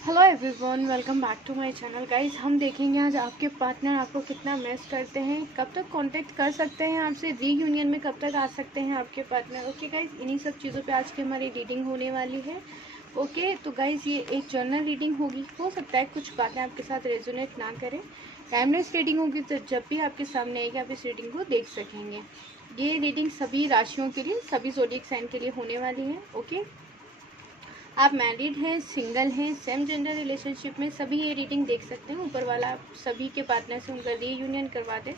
Hello everyone, welcome back to my channel. Guys, हम देखेंगे आज आपके पार्टनर आपको कितना मिस करते हैं, कब तक कांटेक्ट कर सकते हैं आपसे, रीयूनियन में कब तक आ सकते हैं आपके पार्टनर। ओके गाइस, इन्हीं सब चीज़ों पे आज की हमारी रीडिंग होने वाली है। ओके तो गाइस, ये एक जर्नल रीडिंग होगी। हो सकता है कुछ बातें आपके साथ रेजोनेट ना करें। टाइमलेस रीडिंग होगी, तो जब भी आपके सामने आएगी आप इस रीडिंग को देख सकेंगे। ये रीडिंग सभी राशियों के लिए, सभी ज़ोडिएक साइन के लिए होने वाली है। ओके, आप मैरिड हैं, सिंगल हैं, सेम जेंडर रिलेशनशिप में, सभी ये रीडिंग देख सकते हैं। ऊपर वाला सभी के पार्टनर से उनका रीयूनियन करवा दे,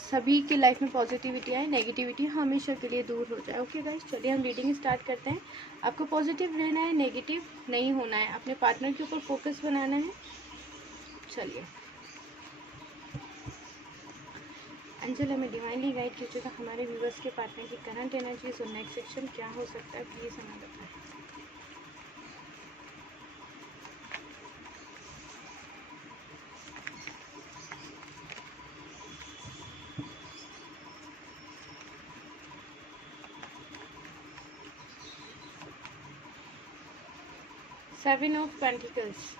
सभी के लाइफ में पॉजिटिविटी आए, नेगेटिविटी हमेशा के लिए दूर हो जाए। ओके गाइस, चलिए हम रीडिंग स्टार्ट करते हैं। आपको पॉजिटिव रहना है, नेगेटिव नहीं होना है, अपने पार्टनर के ऊपर फोकस बनाना है। चलिए, एंजल हमें डिवाइनली गाइड कीजिएगा हमारे व्यूवर्स के पार्टनर की करंट एनर्जीज और नेक्स्ट सेक्शन क्या हो सकता है, प्लीज़ हमें बताएं। Seven of pentacles.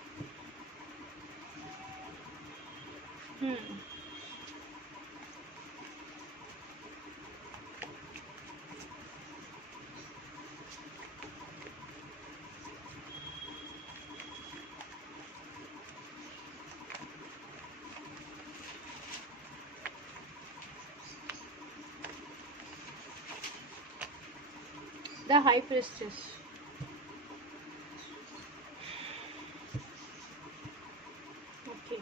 The High Priestess. Okay.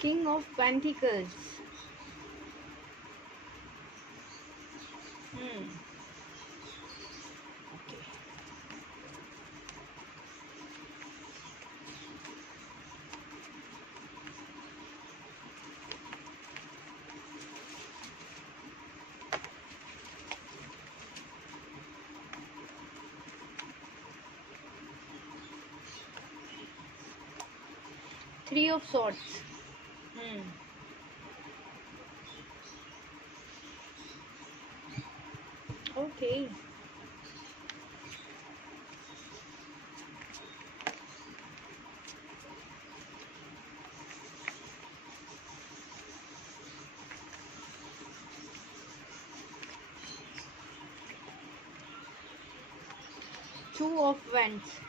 King of Pentacles. Okay. Three of Swords. Okay. Two of Wands.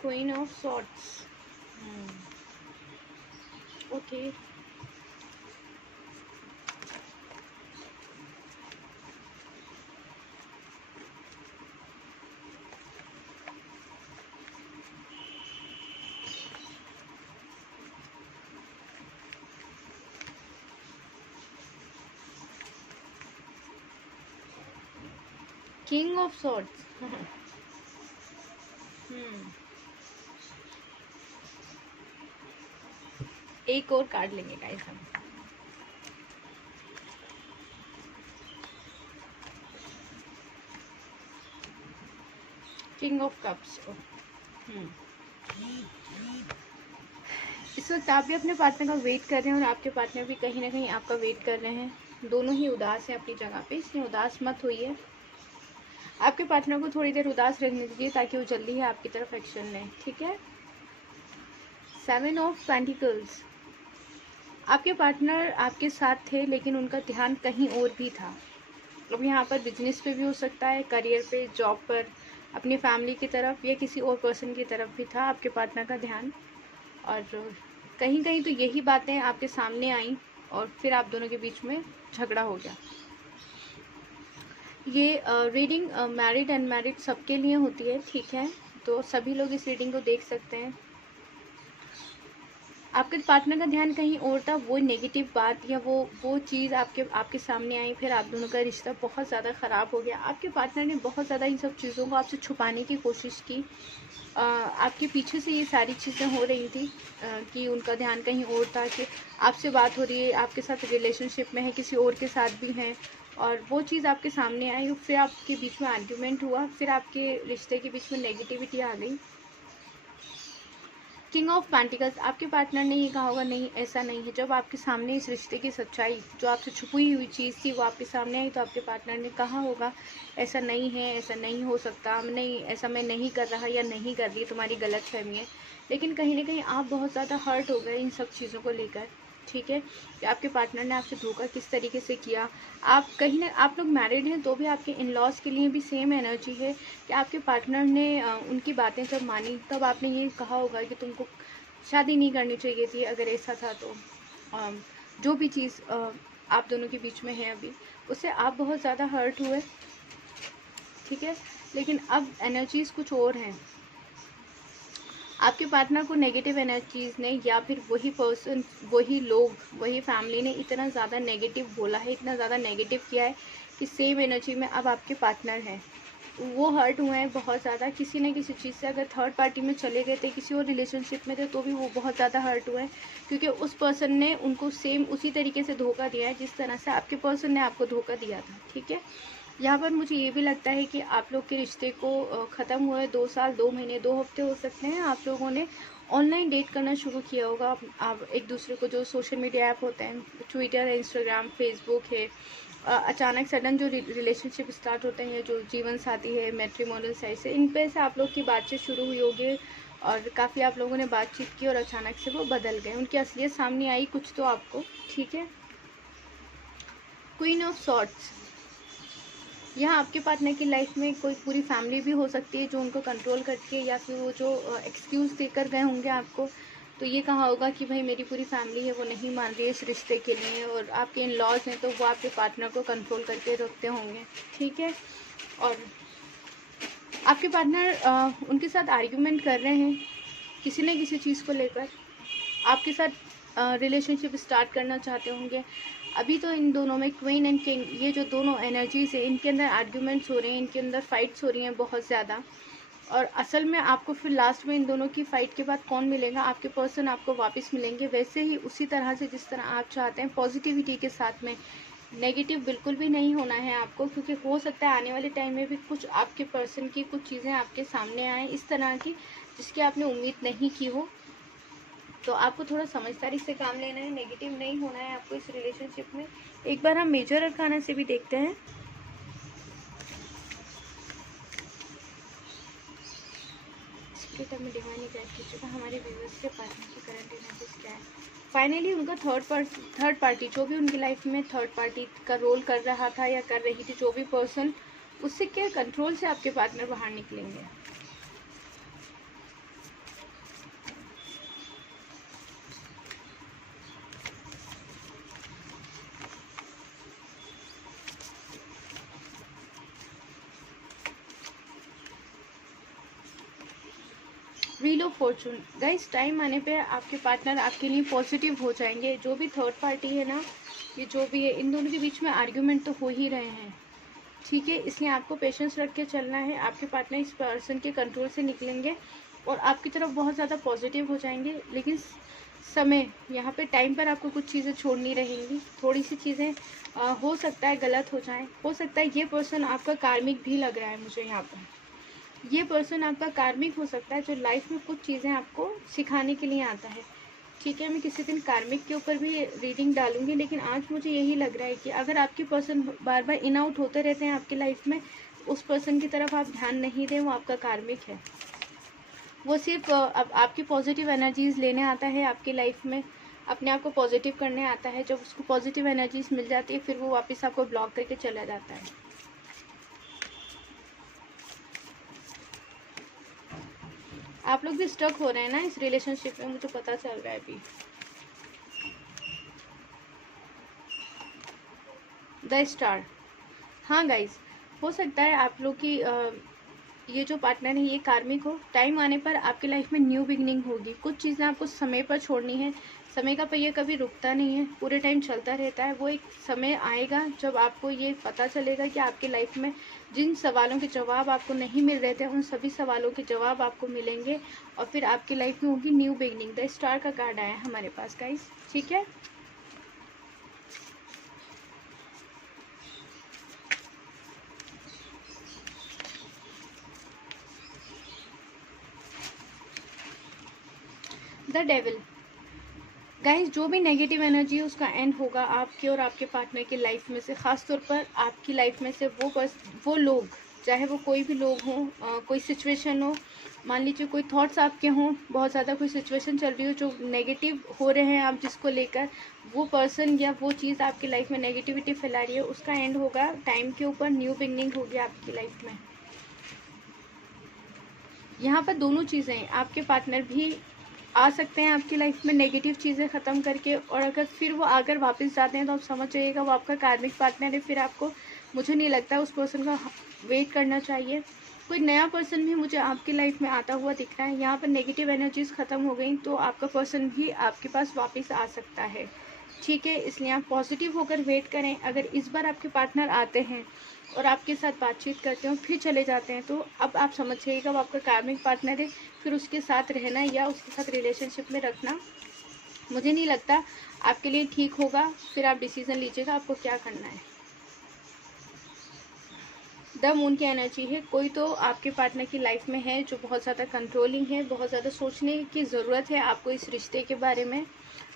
Queen of Swords. Okay. King of Swords. एक और कार्ड लेंगे गाइस हम। King of cups. इस वक्त आप भी अपने पार्टनर का वेट कर रहे हैं और आपके पार्टनर भी कहीं ना कहीं आपका वेट कर रहे हैं। दोनों ही उदास हैं अपनी जगह पे, इसलिए उदास मत होइए। आपके पार्टनर को थोड़ी देर उदास रहने दीजिए ताकि वो जल्दी ही आपकी तरफ एक्शन लें, ठीक है। Seven of pentacles. आपके पार्टनर आपके साथ थे लेकिन उनका ध्यान कहीं और भी था। अब यहाँ पर बिजनेस पे भी हो सकता है, करियर पे, जॉब पर, अपनी फैमिली की तरफ या किसी और पर्सन की तरफ भी था आपके पार्टनर का ध्यान। और कहीं कहीं तो यही बातें आपके सामने आई और फिर आप दोनों के बीच में झगड़ा हो गया। ये रीडिंग मैरिड अनमैरिड सबके लिए होती है, ठीक है। तो सभी लोग इस रीडिंग को देख सकते हैं। आपके पार्टनर का ध्यान कहीं और था, वो नेगेटिव बात या वो चीज़ आपके सामने आई, फिर आप दोनों का रिश्ता बहुत ज़्यादा ख़राब हो गया। आपके पार्टनर ने बहुत ज़्यादा इन सब चीज़ों को आपसे छुपाने की कोशिश की। आपके पीछे से ये सारी चीज़ें हो रही थी कि उनका ध्यान कहीं और था, कि आपसे बात हो रही है, आपके साथ रिलेशनशिप में है, किसी और के साथ भी हैं, और वो चीज़ आपके सामने आई, फिर आपके बीच में आर्ग्यूमेंट हुआ, फिर आपके रिश्ते के बीच में नेगेटिविटी आ गई। किंग ऑफ पेंटिकल्स, आपके पार्टनर ने ये कहा होगा नहीं ऐसा नहीं है। जब आपके सामने इस रिश्ते की सच्चाई, जो आपसे छुपी हुई चीज़ थी, वो आपके सामने आई, तो आपके पार्टनर ने कहा होगा ऐसा नहीं है, ऐसा नहीं हो सकता, नहीं ऐसा मैं नहीं कर रहा या नहीं कर रही, तुम्हारी गलतफहमी है। लेकिन कहीं ना कहीं आप बहुत ज़्यादा हर्ट हो गए इन सब चीज़ों को लेकर, ठीक है, कि आपके पार्टनर ने आपसे धोखा किस तरीके से किया। आप कहीं ना, आप लोग मैरिड हैं तो भी आपके इन लॉज के लिए भी सेम एनर्जी है कि आपके पार्टनर ने उनकी बातें जब मानी, तब आपने ये कहा होगा कि तुमको शादी नहीं करनी चाहिए थी, अगर ऐसा था तो। जो भी चीज़ आप दोनों के बीच में है अभी, उससे आप बहुत ज़्यादा हर्ट हुए, ठीक है। लेकिन अब एनर्जीज़ कुछ और हैं। आपके पार्टनर को नेगेटिव एनर्जीज़ ने, या फिर वही पर्सन, वही लोग, वही फैमिली ने इतना ज़्यादा नेगेटिव बोला है, इतना ज़्यादा नेगेटिव किया है कि सेम एनर्जी में अब आपके पार्टनर हैं, वो हर्ट हुए हैं बहुत ज़्यादा किसी न किसी चीज़ से। अगर थर्ड पार्टी में चले गए थे, किसी और रिलेशनशिप में थे, तो भी वो बहुत ज़्यादा हर्ट हुए हैं, क्योंकि उस पर्सन ने उनको सेम उसी तरीके से धोखा दिया है जिस तरह से आपके पर्सन ने आपको धोखा दिया था, ठीक है। यहाँ पर मुझे ये भी लगता है कि आप लोग के रिश्ते को ख़त्म हुए 2 साल 2 महीने 2 हफ्ते हो सकते हैं, आप लोगों ने ऑनलाइन डेट करना शुरू किया होगा। आप एक दूसरे को, जो सोशल मीडिया ऐप होते हैं, ट्विटर है, इंस्टाग्राम, फेसबुक है, अचानक सडन जो रिलेशनशिप स्टार्ट होते हैं, जो जीवन साथी है, मैट्रिमोनियल साइट से, इन पे से आप लोग की बातचीत शुरू हुई होगी, और काफ़ी आप लोगों ने बातचीत की और अचानक से वो बदल गए, उनकी असलियत सामने आई कुछ तो आपको, ठीक है। क्वीन ऑफ सॉर्ट्स, यहाँ आपके पार्टनर की लाइफ में कोई पूरी फैमिली भी हो सकती है जो उनको कंट्रोल करती है, या फिर वो जो एक्सक्यूज़ देकर गए होंगे आपको, तो ये कहा होगा कि भाई मेरी पूरी फैमिली है वो नहीं मान रही है इस रिश्ते के लिए, और आपके इन लॉज हैं तो वो आपके पार्टनर को कंट्रोल करके रखते होंगे, ठीक है। और आपके पार्टनर उनके साथ आर्ग्यूमेंट कर रहे हैं किसी न किसी चीज़ को लेकर, आपके साथ रिलेशनशिप स्टार्ट करना चाहते होंगे। अभी तो इन दोनों में क्वीन एंड किंग, ये जो दोनों एनर्जीज है, इनके अंदर आर्ग्यूमेंट्स हो रहे हैं, इनके अंदर फाइट्स हो रही हैं बहुत ज़्यादा। और असल में आपको फिर लास्ट में इन दोनों की फ़ाइट के बाद कौन मिलेगा, आपके पर्सन आपको वापस मिलेंगे, वैसे ही उसी तरह से जिस तरह आप चाहते हैं, पॉजिटिविटी के साथ में। नेगेटिव बिल्कुल भी नहीं होना है आपको, क्योंकि हो सकता है आने वाले टाइम में भी कुछ आपके पर्सन की कुछ चीज़ें आपके सामने आए इस तरह की, जिसकी आपने उम्मीद नहीं की हो। तो आपको थोड़ा समझदारी से काम लेना है, नेगेटिव नहीं होना है आपको इस रिलेशनशिप में। एक बार हम मेजर अरकाना से भी देखते हैं। में डिवाइन गाइड कीजिएगा हमारे व्यूअर्स के पार्टनर की करंट एनर्जीज क्या है। फाइनली उनका थर्ड पार्टी, जो भी उनकी लाइफ में थर्ड पार्टी का रोल कर रहा था या कर रही थी, जो भी पर्सन, उससे क्या कंट्रोल से आपके पार्टनर बाहर निकलेंगे। Wheel of Fortune, guys time आने पे आपके पार्टनर आपके लिए पॉजिटिव हो जाएंगे। जो भी थर्ड पार्टी है ना, ये जो भी है, इन दोनों के बीच में आर्ग्यूमेंट तो हो ही रहे हैं, ठीक है। इसलिए आपको पेशेंस रख के चलना है। आपके पार्टनर इस पर्सन के कंट्रोल से निकलेंगे और आपकी तरफ बहुत ज़्यादा पॉजिटिव हो जाएंगे। लेकिन समय, यहाँ पे टाइम पर आपको कुछ चीज़ें छोड़नी रहेंगी, थोड़ी सी चीज़ें हो सकता है गलत हो जाएं, हो सकता है ये पर्सन आपका कार्मिक भी लग रहा है मुझे यहाँ पर। ये पर्सन आपका कार्मिक हो सकता है, जो लाइफ में कुछ चीज़ें आपको सिखाने के लिए आता है, ठीक है। मैं किसी दिन कार्मिक के ऊपर भी रीडिंग डालूंगी, लेकिन आज मुझे यही लग रहा है कि अगर आपके person bar bar in out होते रहते हैं आपकी लाइफ में, उस पर्सन की तरफ आप ध्यान नहीं दें, वो आपका कार्मिक है। वो सिर्फ आपकी पॉजिटिव एनर्जीज लेने आता है आपकी लाइफ में, अपने आप को पॉजिटिव करने आता है। जब उसको पॉजिटिव एनर्जीज मिल जाती है, फिर वो वापस आपको ब्लॉक करके चला जाता है। आप लोग भी स्टक हो रहे हैं ना इस रिलेशनशिप में, मुझे पता चल रहा है अभी। द स्टार, हाँ गाइज, हो सकता है आप लोग की ये जो पार्टनर है ये कार्मिक हो, टाइम आने पर आपकी लाइफ में न्यू बिगनिंग होगी। कुछ चीज़ें आपको समय पर छोड़नी है। समय का पहिया कभी रुकता नहीं है, पूरे टाइम चलता रहता है। वो एक समय आएगा जब आपको ये पता चलेगा कि आपकी लाइफ में जिन सवालों के जवाब आपको नहीं मिल रहे थे, उन सभी सवालों के जवाब आपको मिलेंगे और फिर आपकी लाइफ में होगी न्यू बिगनिंग। द स्टार का कार्ड आया हमारे पास गाइस, ठीक है। The devil. गाइस जो भी नेगेटिव एनर्जी है उसका एंड होगा आपके और आपके पार्टनर की लाइफ में से। ख़ास तौर पर आपकी लाइफ में से वो लोग, चाहे वो कोई भी लोग हों, कोई सिचुएशन हो, मान लीजिए कोई थॉट्स आपके हों, बहुत ज़्यादा कोई सिचुएशन चल रही हो जो नेगेटिव हो रहे हैं आप जिसको लेकर, वो पर्सन या वो चीज़ आपकी लाइफ में नेगेटिविटी फैला रही है, उसका एंड होगा टाइम के ऊपर। न्यू बिगनिंग होगी आपकी लाइफ में। यहाँ पर दोनों चीज़ें, आपके पार्टनर भी आ सकते हैं आपकी लाइफ में नेगेटिव चीज़ें ख़त्म करके, और अगर फिर वो आकर वापस जाते हैं तो आप समझ जाइएगा वो आपका कार्मिक पार्टनर है। फिर आपको, मुझे नहीं लगता उस पर्सन का वेट करना चाहिए। कोई नया पर्सन भी मुझे आपकी लाइफ में आता हुआ दिख रहा है। यहाँ पर नेगेटिव एनर्जीज ख़त्म हो गई तो आपका पर्सन भी आपके पास वापस आ सकता है, ठीक है। इसलिए आप पॉजिटिव होकर वेट करें। अगर इस बार आपके पार्टनर आते हैं और आपके साथ बातचीत करते हैं फिर चले जाते हैं, तो अब आप समझ जाइएगा वो आपका कार्मिक पार्टनर है। फिर उसके साथ रहना या उसके साथ रिलेशनशिप में रखना मुझे नहीं लगता आपके लिए ठीक होगा। फिर आप डिसीज़न लीजिएगा आपको क्या करना है। द मून की एनर्जी है। कोई तो आपके पार्टनर की लाइफ में है जो बहुत ज़्यादा कंट्रोलिंग है, बहुत ज़्यादा सोचने की ज़रूरत है आपको इस रिश्ते के बारे में।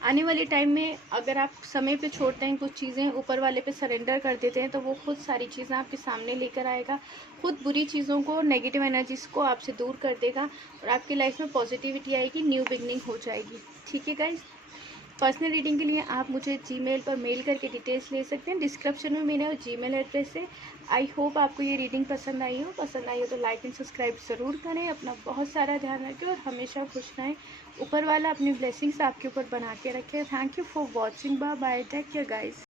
आने वाले टाइम में अगर आप समय पे छोड़ते हैं, कुछ चीज़ें ऊपर वाले पे सरेंडर कर देते हैं, तो वो खुद सारी चीज़ें आपके सामने लेकर आएगा। खुद बुरी चीज़ों को, नेगेटिव एनर्जीज़ को आपसे दूर कर देगा और आपकी लाइफ में पॉजिटिविटी आएगी, न्यू बिगनिंग हो जाएगी, ठीक है गाइज। पर्सनल रीडिंग के लिए आप मुझे जीमेल पर मेल करके डिटेल्स ले सकते हैं। डिस्क्रिप्शन में मेरा जीमेल एड्रेस है। आई होप आपको ये रीडिंग पसंद आई हो तो लाइक एंड सब्सक्राइब ज़रूर करें। अपना बहुत सारा ध्यान रखें और हमेशा खुश रहें। ऊपर वाला अपनी ब्लेसिंग्स आपके ऊपर बना के रखें। Thank you for watching. Bye bye, take care guys.